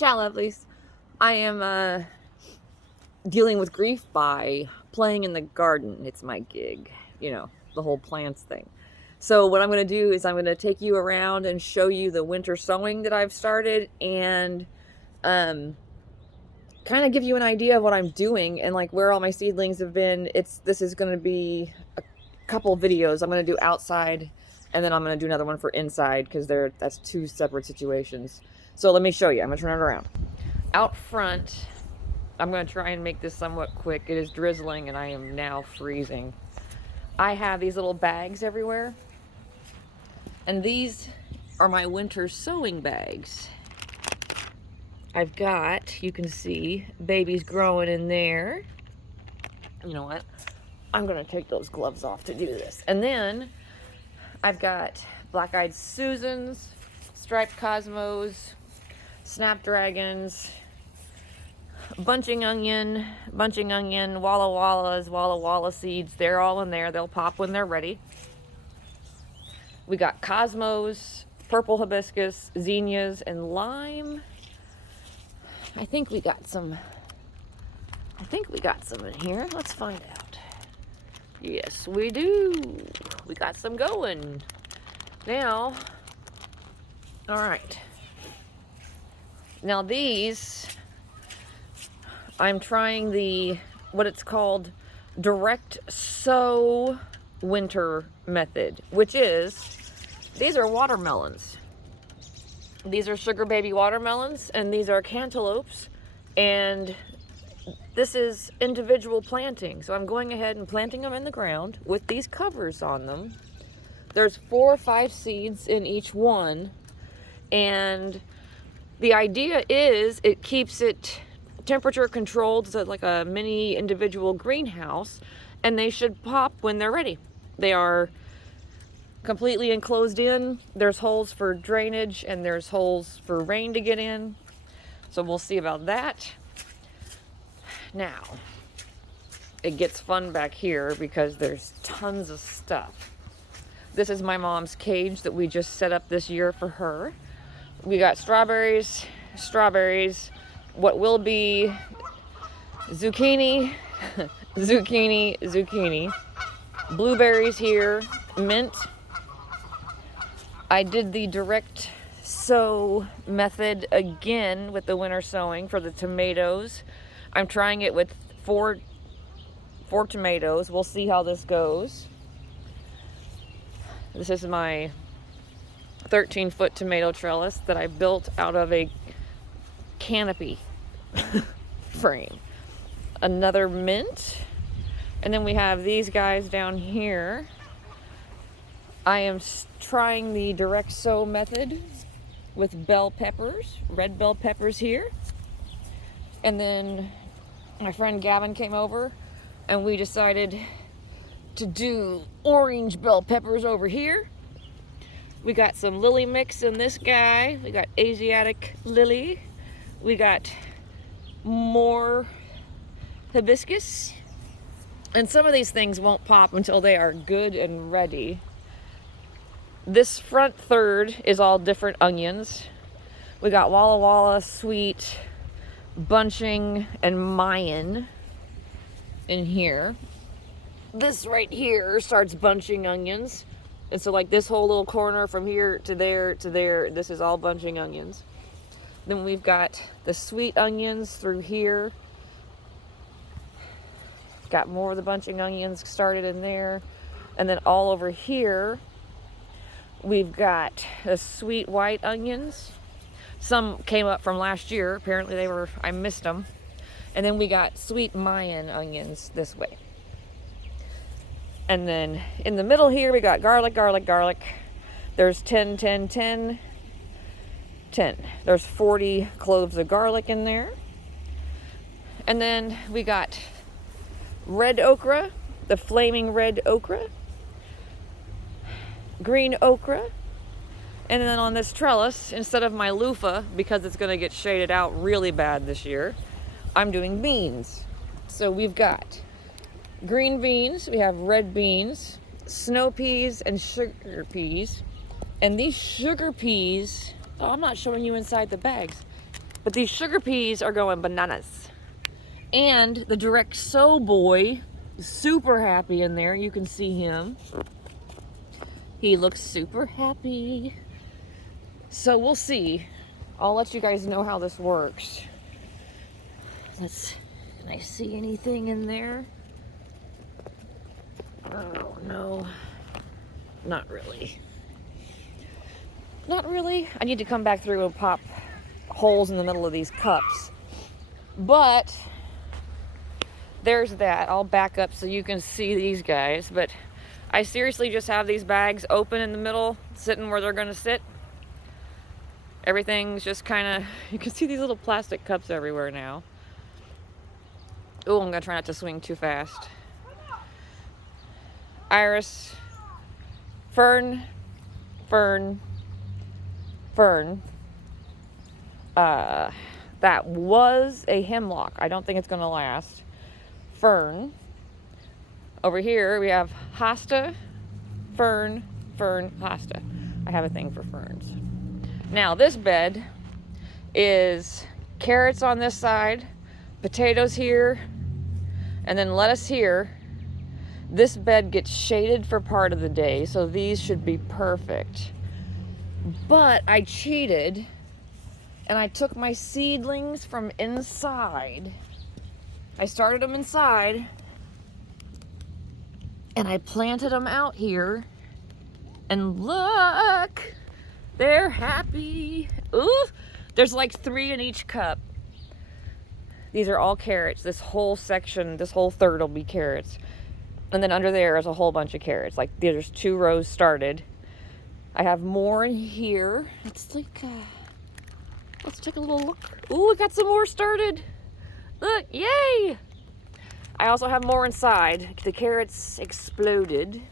Ciao, lovelies. I am dealing with grief by playing in the garden. It's my gig, you know, the whole plants thing. So what I'm going to do is I'm going to take you around and show you the winter sowing that I've started, and kind of give you an idea of what I'm doing and like where all my seedlings have been. This is going to be a couple videos. I'm going to do outside, and then I'm going to do another one for inside, because that's two separate situations. So let me show you. I'm going to turn it around. Out front, I'm going to try and make this somewhat quick. It is drizzling and I am now freezing. I have these little bags everywhere, and these are my winter sowing bags. I've got, you can see, babies growing in there. You know what? I'm going to take those gloves off to do this. And then I've got black-eyed Susans, striped cosmos, snapdragons, bunching onion, walla walla seeds. They're all in there. They'll pop when they're ready. We got cosmos, purple hibiscus, zinnias, and lime. I think we got some in here. Let's find out. Yes, we do. We got some going. Now, all right. Now these, I'm trying what it's called direct sow winter method, which is, these are watermelons. These are sugar baby watermelons, and these are cantaloupes, and this is individual planting. So I'm going ahead and planting them in the ground with these covers on them. There's 4 or 5 seeds in each one, and the idea is it keeps it temperature controlled, so like a mini individual greenhouse, and they should pop when they're ready. They are completely enclosed in. There's holes for drainage and there's holes for rain to get in. So we'll see about that. Now, it gets fun back here because there's tons of stuff. This is my mom's cage that we just set up this year for her. We got strawberries, what will be zucchini, zucchini, blueberries here, mint. I did the direct sow method again with the winter sowing for the tomatoes. I'm trying it with four tomatoes. We'll see how this goes. This is my 13-foot tomato trellis that I built out of a canopy frame. Another mint. And then we have these guys down here. I am trying the direct sow method with bell peppers, red bell peppers here. And then my friend Gavin came over and we decided to do orange bell peppers over here. We got some lily mix in this guy. We got Asiatic lily. We got more hibiscus. And some of these things won't pop until they are good and ready. This front third is all different onions. We got Walla Walla, sweet, bunching, and Mayan in here. This right here starts bunching onions. And so like this whole little corner from here to there, this is all bunching onions. Then we've got the sweet onions through here. Got more of the bunching onions started in there. And then all over here, we've got the sweet white onions. Some came up from last year. Apparently I missed them. And then we got sweet Mayan onions this way. And then in the middle here, we got garlic. There's 10. There's 40 cloves of garlic in there. And then we got red okra, the flaming red okra, green okra. And then on this trellis, instead of my loofah, because it's going to get shaded out really bad this year, I'm doing beans. So we've got green beans, we have red beans, snow peas, and sugar peas. And these sugar peas, oh, I'm not showing you inside the bags. But these sugar peas are going bananas. And the direct sow boy is super happy in there. You can see him. He looks super happy. So we'll see. I'll let you guys know how this works. Can I see anything in there? Oh no, not really. Not really. I need to come back through and pop holes in the middle of these cups. But there's that. I'll back up so you can see these guys. But I seriously just have these bags open in the middle, sitting where they're gonna sit. Everything's just kind of, you can see these little plastic cups everywhere now. Oh, I'm gonna try not to swing too fast. Iris, fern, fern, fern. That was a hemlock. I don't think it's gonna last. Fern. Over here we have hosta, fern, fern, hosta. I have a thing for ferns. Now this bed is carrots on this side, potatoes here, and then lettuce here. This bed gets shaded for part of the day, so these should be perfect. But I cheated, and I took my seedlings from inside. I started them inside, and I planted them out here. And look, they're happy. Ooh, there's like 3 in each cup. These are all carrots. This whole section, this whole third will be carrots. And then under there is a whole bunch of carrots. Like there's 2 rows started. I have more in here. Let's take a little look. Ooh, we got some more started. Look, yay! I also have more inside. The carrots exploded.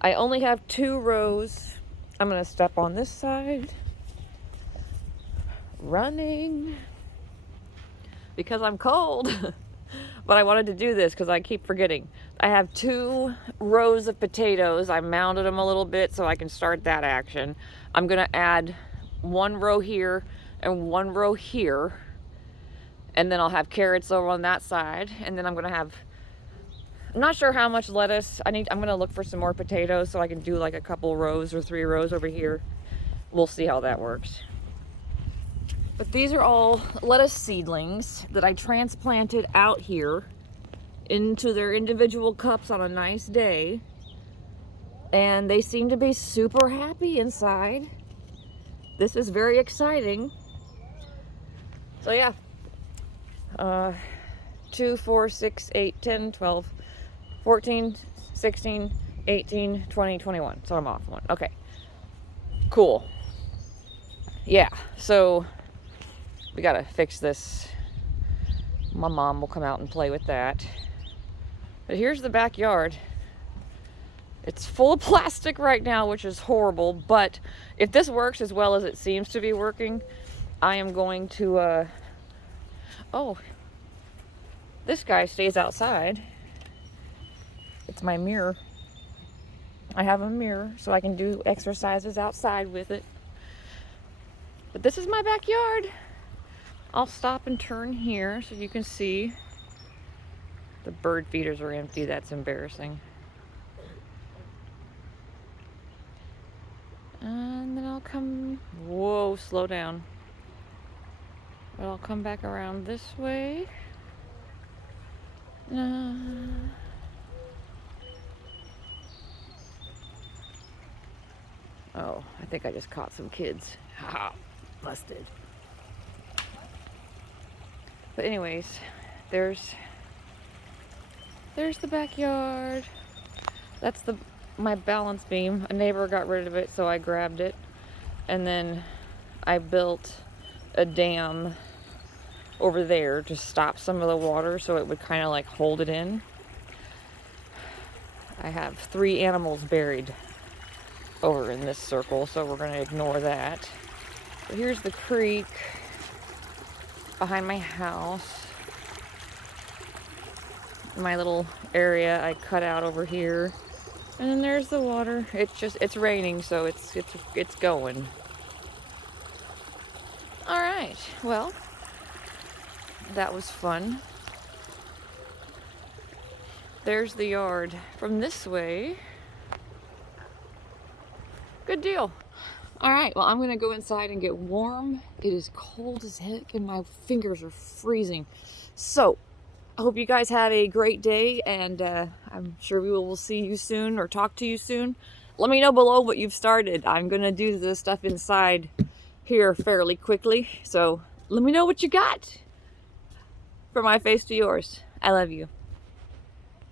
I only have 2 rows. I'm gonna step on this side. Running. Because I'm cold. But I wanted to do this because I keep forgetting. I have 2 rows of potatoes. I mounted them a little bit so I can start that action. I'm gonna add 1 row here and 1 row here. And then I'll have carrots over on that side. And then I'm gonna have, I'm not sure how much lettuce. I'm gonna look for some more potatoes so I can do like a couple rows or 3 rows over here. We'll see how that works. But these are all lettuce seedlings that I transplanted out here into their individual cups on a nice day. And they seem to be super happy inside. This is very exciting. So yeah. 2, 4, 6, 8, 10, 12, 14, 16, 18, 20, 21. So I'm off 1. Okay. Cool. Yeah, so we gotta fix this. My mom will come out and play with that. But here's the backyard. It's full of plastic right now, which is horrible, but if this works as well as it seems to be working, I am going to, oh, this guy stays outside. It's my mirror. I have a mirror so I can do exercises outside with it. But this is my backyard. I'll stop and turn here so you can see. The bird feeders are empty. That's embarrassing. And then I'll come, whoa, slow down. But I'll come back around this way. Oh, I think I just caught some kids. Haha, busted. But anyways, there's the backyard. That's my balance beam. A neighbor got rid of it, so I grabbed it. And then I built a dam over there to stop some of the water so it would kind of like hold it in. I have 3 animals buried over in this circle, so we're going to ignore that. But here's the creek behind my house. My little area I cut out over here. And then there's the water. It's raining, so it's going. All right. right, well, that was fun. There's the yard. From this way, good deal. All right, well, I'm gonna go inside and get warm. It is cold as heck and my fingers are freezing. So, I hope you guys have a great day, and I'm sure we will see you soon or talk to you soon. Let me know below what you've started. I'm gonna do this stuff inside here fairly quickly, so let me know what you got. From my face to yours, I love you.